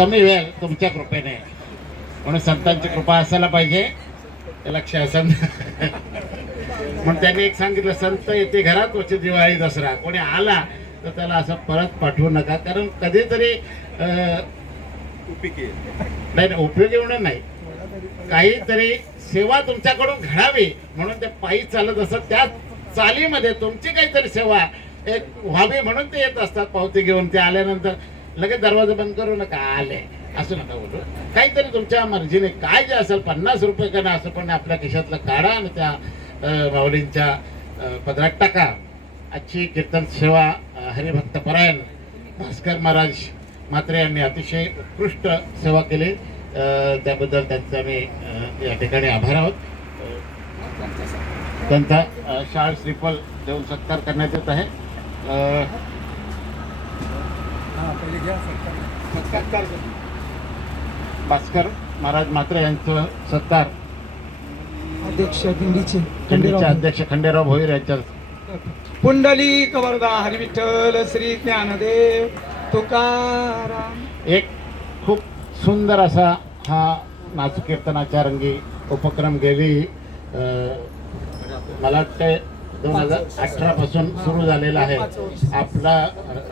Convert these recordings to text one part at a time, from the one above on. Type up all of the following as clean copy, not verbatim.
कमी वेळ तुमच्या कृपेने, म्हणून संतांची कृपा असायला पाहिजे हे लक्ष असं. म्हणून त्यांनी एक सांगितलं, संत येते घरात वचे दिवाळी दसरा. कोणी आला तर त्याला असं परत पाठवू नका, कारण कधीतरी नाही उपयोगी होणं नाही, काहीतरी सेवा तुमच्याकडून घडावी म्हणून ते पायी चालत असतात. त्या चालीमध्ये तुमची काहीतरी सेवा एक व्हावी म्हणून ते येत असतात पावती घेऊन. ते आल्यानंतर लगेच दरवाजा बंद करू नका, आले असं नका बोलू. काहीतरी तुमच्या मर्जीने काय जे असेल, 50 रुपये का नाही असं पण आपल्या खिशातलं काढा आणि त्या माऊलींच्या पदरात टाका. आजची कीर्तन सेवा हरिभक्त परायण भास्कर महाराज म्हात्रे यांनी अतिशय उत्कृष्ट सेवा केली, त्याबद्दल त्यांचे आम्ही या ठिकाणी आभार आहोत. त्यांचा शाळ श्रीफल देऊन सत्कार करण्यात येत आहे. भास्कर महाराज म्हात्रे यांचं सत्कार अध्यक्ष दिंडीचे अध्यक्ष खंडेराव भोईर यांच्या. पुंडलिक वरदा हरिविठ्ठल श्री ज्ञानदेव तुकाराम. एक खूप सुंदर असा हा नाच कीर्तनाच्या रंगी उपक्रम गेली मला वाटते 2018 पासून सुरू झालेला आहे. आपला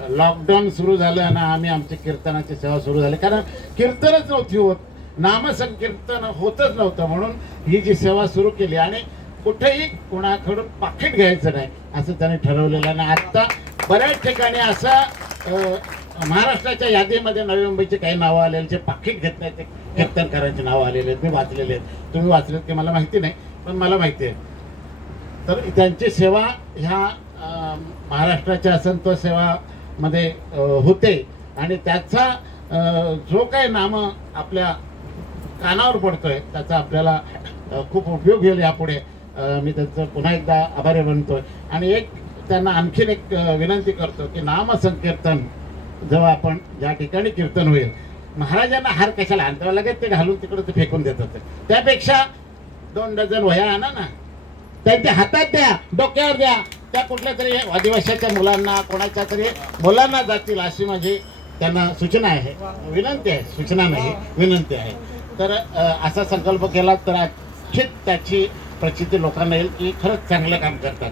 लॉकडाऊन सुरू झालं आणि आम्ही आमची कीर्तनाची सेवा सुरू झाली, कारण कीर्तनच नव्हती होत, नामसंकीर्तन होतच नव्हतं. म्हणून ही जी सेवा सुरू केली आणि कुठेही कोणाकडून पाकिट घ्यायचं नाही असं त्यांनी ठरवलेलं. आणि आत्ता बऱ्याच ठिकाणी असं महाराष्ट्राच्या यादीमध्ये नवी मुंबईचे काही नावं आलेले जे पाकिट घेत नाही, ते कीर्तनकारांची नावं आलेली आहेत. मी वाचलेले आहेत, तुम्ही वाचलेत की मला माहिती नाही, पण मला माहिती आहे. तर त्यांची सेवा ह्या महाराष्ट्राच्या संत सेवामध्ये होते आणि त्याचा जो काही नाम आपल्या कानावर पडतोय त्याचा आपल्याला खूप उपयोग होईल यापुढे. मी त्यांचं पुन्हा एकदा आभारी बनतोय आणि एक त्यांना आणखीन एक विनंती करतो की नामसंकीर्तन जेव्हा आपण ज्या ठिकाणी कीर्तन होईल, महाराजांना हार कशाला आणतो, लगेच ते घालून तिकडे ते फेकून देतात. त्यापेक्षा 2 डझन वह्या आणा ना, त्यांच्या हातात द्या, डोक्यावर द्या, त्या कुठल्या तरी आदिवासीच्या मुलांना कोणाच्या तरी मुलांना जातील अशी माझी त्यांना सूचना आहे, विनंती आहे. सूचना नाही, विनंती आहे. तर असा संकल्प केला तर निश्चित त्याची प्रचिती लोकांना येईल की खरंच चांगलं काम करतात.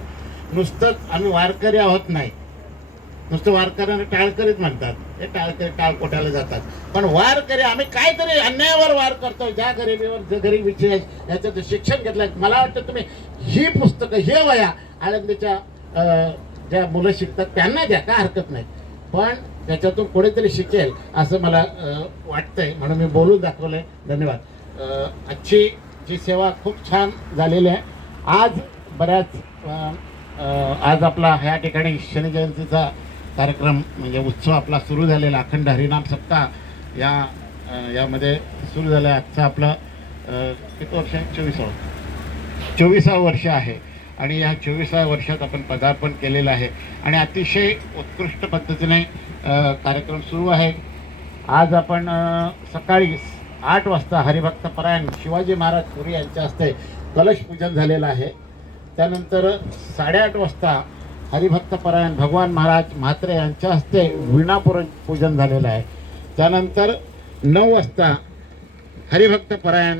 नुसतंच आम्ही वारकरी आहोत नाही, नुसतं वारकऱ्यांना टाळकरीच म्हणतात, हे टाळकरी टाळकोट्याला जातात. पण वारकरी आम्ही काहीतरी अन्यायावर वार करतो, ज्या गरिबीवर जे गरीब विषय याचं शिक्षण घेतलं. मला वाटतं तुम्ही ही पुस्तकं, हे वया आळंदीच्या ज्या मुलं शिकतात त्यांना द्या, काय हरकत नाही, पण त्याच्यातून कोणीतरी शिकेल असं मला वाटतंय, म्हणून मी बोलून दाखवलंय. धन्यवाद. आजची जी सेवा खूप छान झालेली आहे. आज आज आपला ह्या ठिकाणी शनी जयंतीचा कार्यक्रम म्हणजे उत्सव आपला सुरू झालेला, अखंड हरिनाम सप्ताह यामध्ये सुरू झालं आहे. आजचं आपलं किती वर्ष आहे? 24वं वर्ष आहे आणि या 24व्या वर्षात आपण पदार्पण केलेलं आहे आणि अतिशय उत्कृष्ट पद्धतीने कार्यक्रम सुरू आहे. आज आपण सकाळी 8 वाजता हरिभक्त परायण शिवाजी महाराज पुरी यांच्या हस्ते कलश पूजन झालेलं आहे. त्यानंतर 8:30 वाजता हरिभक्त परायण भगवान महाराज म्हात्रे यांच्या हस्ते वीणा पूजन झालेलं आहे. त्यानंतर 9 वाजता हरिभक्त परायण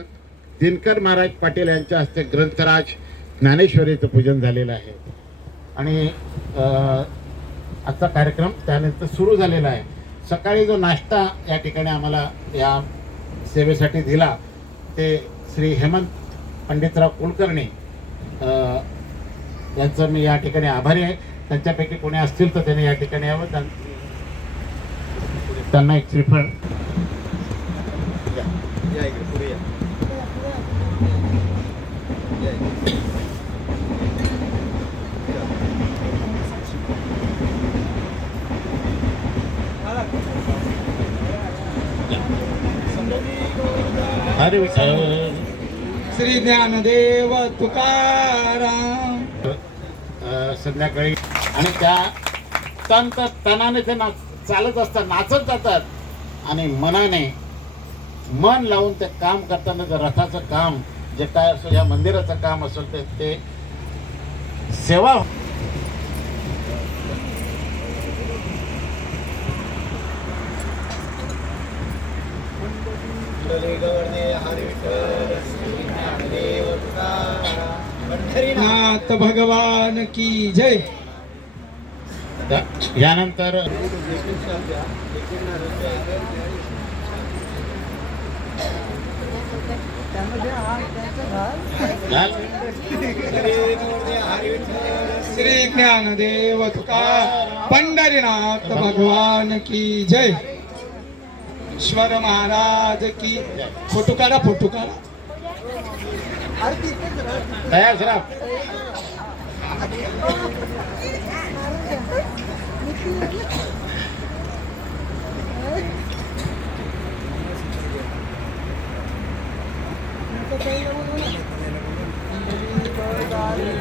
दिनकर महाराज पाटील यांच्या हस्ते ग्रंथराज ज्ञानेश्वरीचं पूजन झालेलं आहे आणि आजचा कार्यक्रम त्यानंतर सुरू झालेला आहे. सकाळी जो नाश्ता या ठिकाणी आम्हाला या सेवेसाठी दिला ते श्री हेमंत पंडितराव कुलकर्णी यांचं मी या ठिकाणी आभारी आहे. त्यांच्यापैकी कोणी असतील तर त्यांनी या ठिकाणी यावं, त्यांना एक श्रीफळ. हरे श्री ज्ञानदेव तुकाराम. संध्याकाळी आणि त्या तनाने ते चालत असतात, नाचत जातात आणि मनाने मन लावून ते काम करताना जर रथाचं काम जे काय असो, या मंदिराचं काम असेल ते सेवा. नाथ भगवान की जय. यानंतर श्री ज्ञानदेव तुकार पंढरीनाथ भगवान की जय. ईश्वर महाराज की. फोटो काढा, फोटो काढा. तयार सर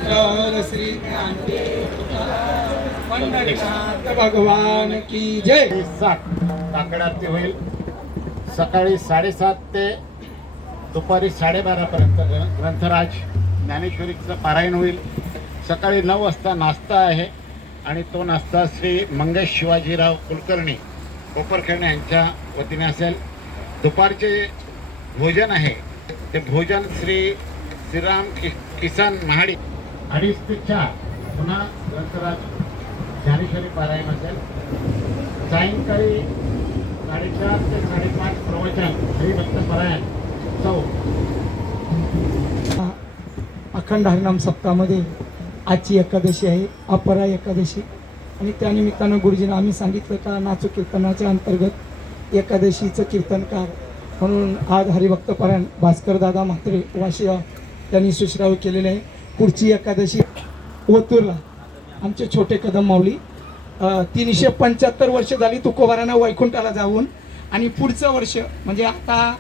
जय श्री ज्ञानदेव तुकार पंढरीनाथ भगवान की जय. 7 काकड आरती होईल. सकाळी 7:30 ते दुपारी 12:30 पर्यंत ग्रंथराज ज्ञानेश्वरीचं पारायण होईल. सकाळी 9 वाजता नाश्ता आहे आणि तो नाश्ता श्री मंगेश शिवाजीराव कुलकर्णी कोपरखेडणे यांच्या वतीने असेल. दुपारचे भोजन आहे ते भोजन श्री श्रीराम किसान महाडी 2:30 ते 4 पुन्हा ग्रंथराज ज्ञानेश्वरी पारायण असेल. सायंकाळी 4:30 ते 5:30 प्रवचन हरिभक्त पारायण सौ. अखंड हरिनाम सप्ताहामध्ये आजची एकादशी आहे, अपरा एकादशी. आणि त्यानिमित्तानं गुरुजींना आम्ही सांगितलं का नाचू कीर्तनाच्या अंतर्गत एकादशीचं कीर्तनकार म्हणून आज हरिभक्त पारायण भास्कर दादा म्हात्रे वाशिया त्यांनी सुश्राव केलेले आहे. पुढची एकादशी ओतूरला आमचे छोटे कदम माऊली 375 वर्ष झाली तुकोबारांना वैकुंठाला जाऊन. आणि पुढचं वर्ष म्हणजे आता